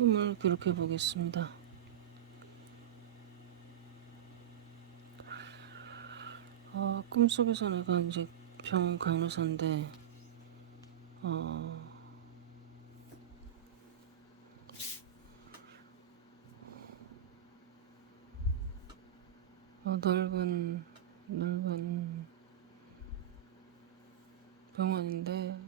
꿈을 기록해 보겠습니다. 꿈속에서 내가 이제 병원 간호사인데, 넓은 병원인데,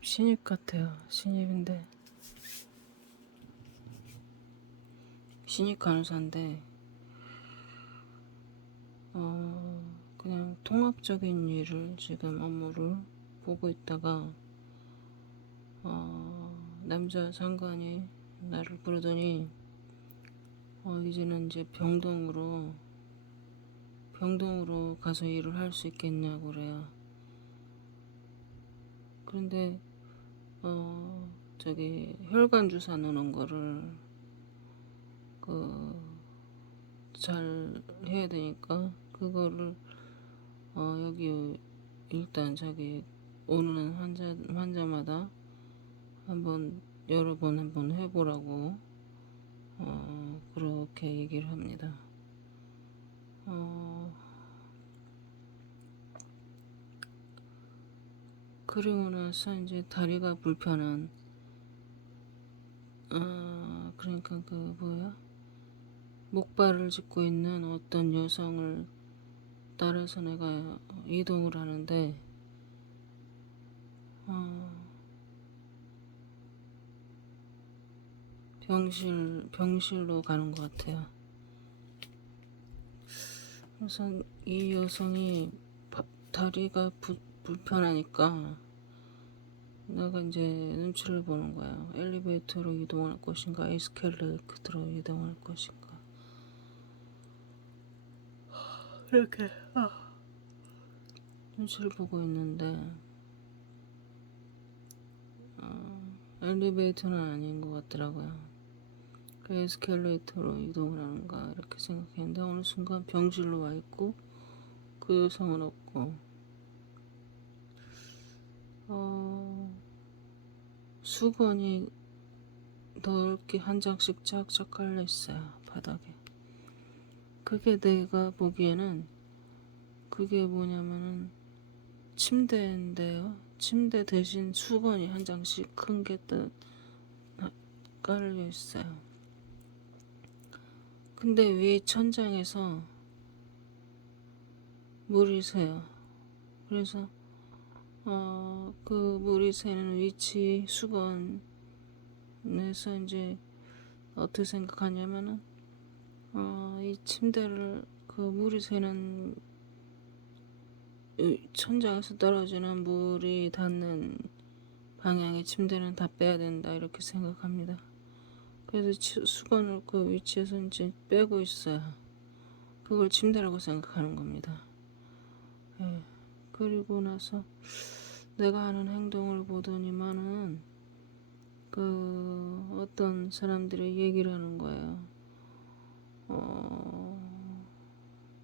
신입 같아요. 신입인데, 신입 간호사인데, 그냥 통합적인 일을 지금 업무를 보고 있다가, 남자 상관이 나를 부르더니, 이제는 이제 병동으로 가서 일을 할 수 있겠냐고 그래요. 그런데 저기 혈관 주사 넣는 거를 잘 해야 되니까 그거를 여기 일단 자기 오는 환자마다 여러 번 한번 해보라고 그렇게 얘기를 합니다. 그리고 나서 이제 다리가 불편한 그러니까 목발을 짚고 있는 어떤 여성을 따라서 내가 이동을 하는데 병실로 가는 것 같아요. 그래서 이 여성이 다리가 불편하니까 내가 이제 눈치를 보는 거야. 엘리베이터로 이동할 것인가, 에스컬레이터로 이동할 것인가. 이렇게 눈치를 보고 있는데 엘리베이터는 아닌 것 같더라고요. 그 에스컬레이터로 이동을 하는가 이렇게 생각했는데 어느 순간 병실로 와 있고 그 여성은 없고 수건이 넓게 한 장씩 쫙쫙 깔려 있어요, 바닥에. 그게 내가 보기에는 그게 뭐냐면은 침대인데요. 침대 대신 수건이 한 장씩 큰 게 깔려 있어요. 근데 위에 천장에서 물이 새요. 그래서 그 물이 새는 위치 수건에서 이제 어떻게 생각하냐면은 이 침대를 그 물이 새는 천장에서 떨어지는 물이 닿는 방향의 침대는 다 빼야 된다 이렇게 생각합니다. 그래서 수건을 그 위치에서 이제 빼고 있어요. 그걸 침대라고 생각하는 겁니다. 예. 그리고 나서 내가 하는 행동을 보더니만은 어떤 사람들이 얘기를 하는 거예요.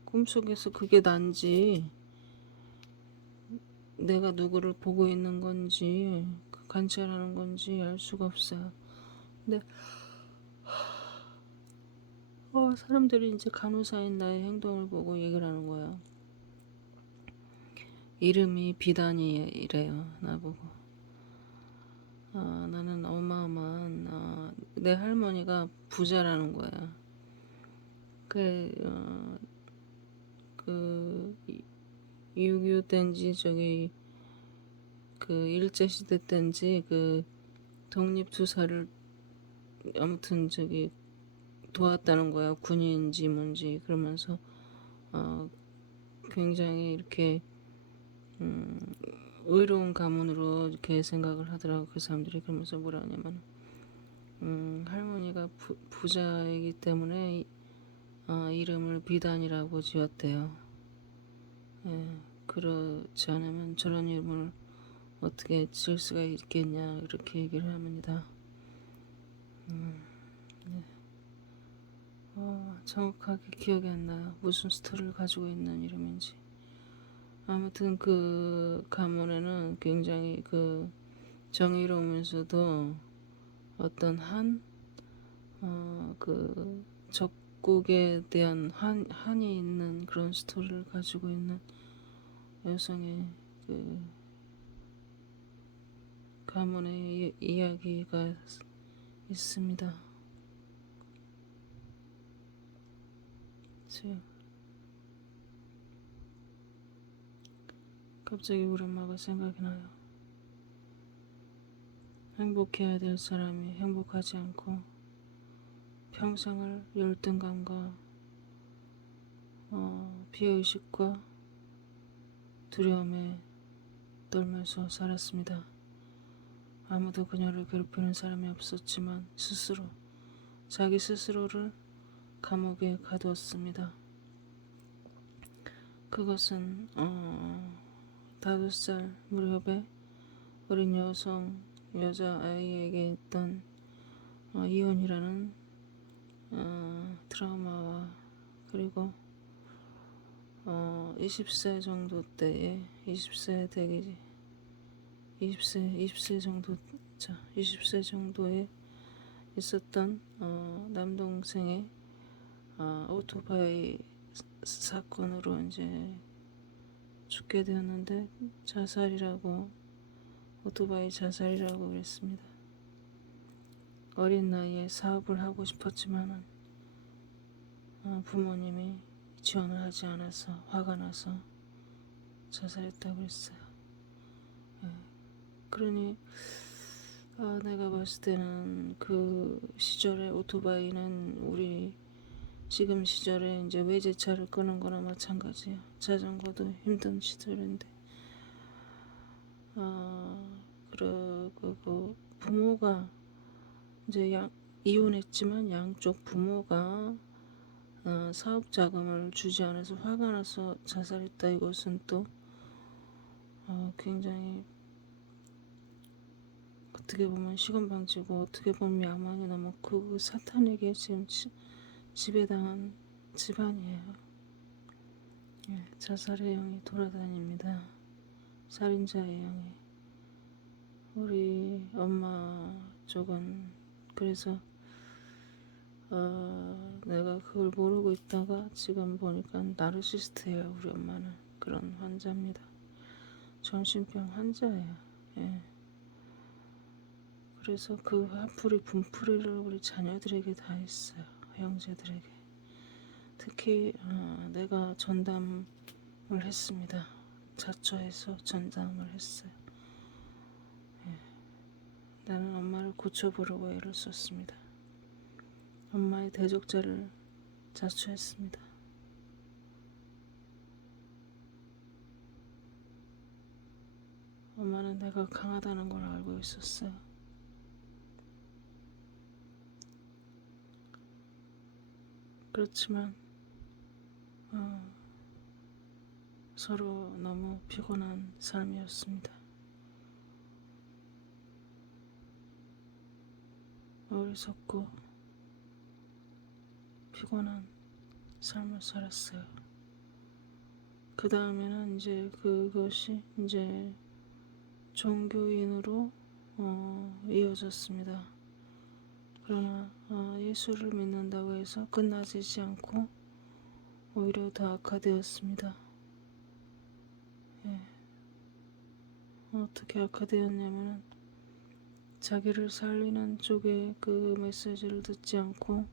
꿈속에서 그게 난지 내가 누구를 보고 있는 건지 관찰하는 건지 알 수가 없어요. 근데 사람들이 이제 간호사인 나의 행동을 보고 얘기를 하는 거예요. 이름이 비단이래요, 나보고. 나는 어마어마한 내 할머니가 부자라는 거야. 그 6.25 때인지 일제시대 때인지 독립투사를 아무튼 도왔다는 거야. 군인인지 뭔지. 그러면서 굉장히 이렇게 의로운 가문으로 이렇게 생각을 하더라고. 그 사람들이. 그러면서 뭐라 하냐면 할머니가 부자이기 때문에 이름을 비단이라고 지었대요. 예, 그렇지 않으면 저런 이름을 어떻게 지을 수가 있겠냐 이렇게 얘기를 합니다. 네. 정확하게 기억이 안 나요. 무슨 스토리를 가지고 있는 이름인지. 아무튼 그 가문에는 굉장히 그 정의로우면서도 어떤 그 적국에 대한 한이 있는 그런 스토리를 가지고 있는 여성의 그 가문의 이야기가 있습니다. 갑자기 우리 엄마가 생각이 나요. 행복해야 될 사람이 행복하지 않고 평생을 열등감과 비의식과 두려움에 떨면서 살았습니다. 아무도 그녀를 괴롭히는 사람이 없었지만 자기 스스로를 감옥에 가두었습니다. 그것은 5살 무렵에 어린 여자아이에게 있던 이혼이라는 트라우마와 그리고 20세 정도 때에 20세 정도에 있었던 남동생의 오토바이 사건으로 이제 죽게 되었는데 오토바이 자살이라고 그랬습니다. 어린 나이에 사업을 하고 싶었지만은 부모님이 지원을 하지 않아서 화가 나서 자살했다고 그랬어요. 그러니 내가 봤을 때는 그 시절에 오토바이는 우리 지금 시절에 이제 외제차를 끄는 거나 마찬가지야. 자전거도 힘든 시절인데 그리고 부모가 이제 이혼했지만 양쪽 부모가 사업 자금을 주지 않아서 화가 나서 자살했다. 이것은 또 굉장히 어떻게 보면 시건방지고 어떻게 보면 야만이 너무 그 사탄에게 지금 지배당한 집안이에요. 자살의 영이 돌아다닙니다. 살인자의 영이. 우리 엄마 쪽은 그래서 내가 그걸 모르고 있다가 지금 보니까 나르시스트예요. 우리 엄마는 그런 환자입니다. 정신병 환자예요. 그래서 그 화풀이 분풀이를 우리 자녀들에게 다 했어요. 형제들에게. 특히 내가 전담을 했습니다. 자처해서 전담을 했어요. 나는 엄마를 고쳐보려고 애를 썼습니다. 엄마의 대적자를 자처했습니다. 엄마는 내가 강하다는 걸 알고 있었어요. 그렇지만 서로 너무 피곤한 삶이었습니다. 어리석고 피곤한 삶을 살았어요. 그 다음에는 이제 그것이 이제 종교인으로 이어졌습니다. 그러나 예수를 믿는다고 해서 끝나지지 않고 오히려 더 악화되었습니다. 어떻게 악화되었냐면은 자기를 살리는 쪽의 그 메시지를 듣지 않고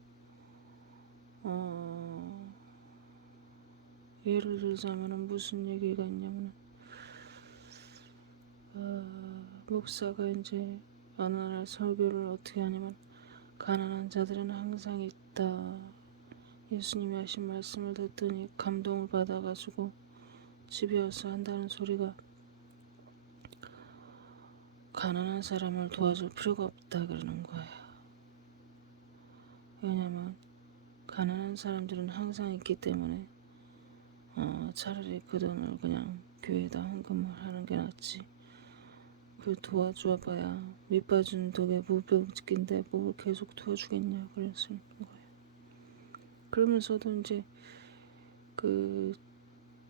예를 들자면은 무슨 얘기가 있냐면은 목사가 이제 어느 날 설교를 어떻게 하냐면 가난한 자들은 항상 있다. 예수님이 하신 말씀을 듣더니 감동을 받아가지고 집에 와서 한다는 소리가 가난한 사람을 도와줄 필요가 없다 그러는 거예요. 왜냐면 가난한 사람들은 항상 있기 때문에 차라리 그 돈을 그냥 교회에다 헌금을 하는 게 낫지. 그 도와줘봐야 밑빠진 독에 무병직인데 뭘 계속 도와주겠냐 그러시는 거예요. 그러면서도 이제 그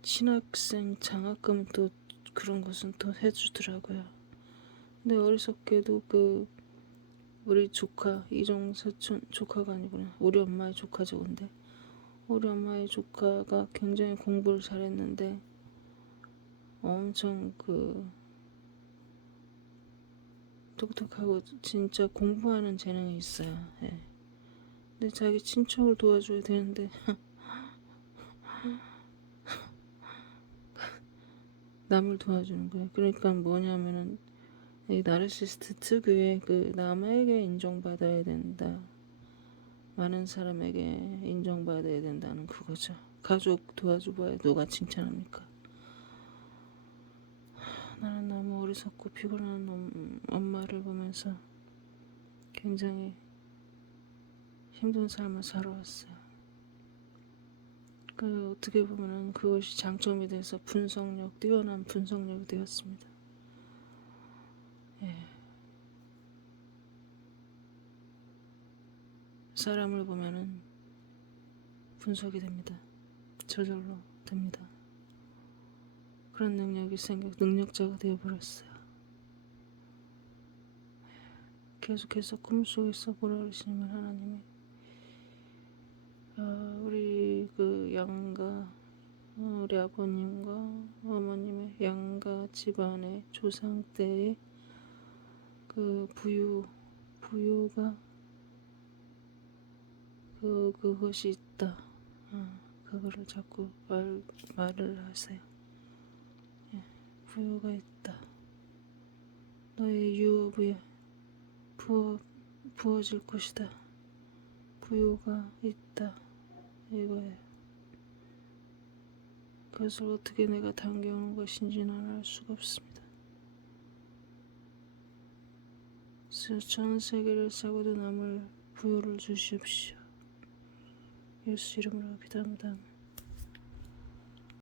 신학생 장학금 또 그런 것은 또 해주더라고요. 근데 어리석게도 그 우리 조카 이종 사촌 조카가 아니구나 우리 엄마의 조카죠. 근데 우리 엄마의 조카가 굉장히 공부를 잘했는데 엄청 그 똑똑하고 진짜 공부하는 재능이 있어요. 예. 근데 자기 친척을 도와줘야 되는데 남을 도와주는 거예요. 그러니까 뭐냐면은 이 나르시스트 특유의 그 남에게 인정받아야 된다. 많은 사람에게 인정받아야 된다는 그거죠. 가족 도와줘봐야 누가 칭찬합니까? 나는 너무 어리석고 피곤한 엄마를 보면서 굉장히 힘든 삶을 살아왔어요. 그 어떻게 보면은 그것이 장점이 돼서 뛰어난 분석력이 되었습니다. 예. 사람을 보면은 분석이 됩니다. 저절로 됩니다. 그런 능력이 능력자가 되어버렸어요. 계속해서 꿈속에서 보라 그러시면 하나님이 우리 그 양가 우리 아버님과 어머님의 양가 집안의 조상 때의 그 부유가 그것이 있다. 그거를 자꾸 말을 하세요. 예, 부유가 있다. 너의 유업에 부어질 것이다. 부유가 있다. 이거예요. 그것을 어떻게 내가 당겨오는 것인지는 알 수가 없습니다. 전 세계를 싸고도 남을 부여를 주시옵시오. 예수 이름으로 기도합니다.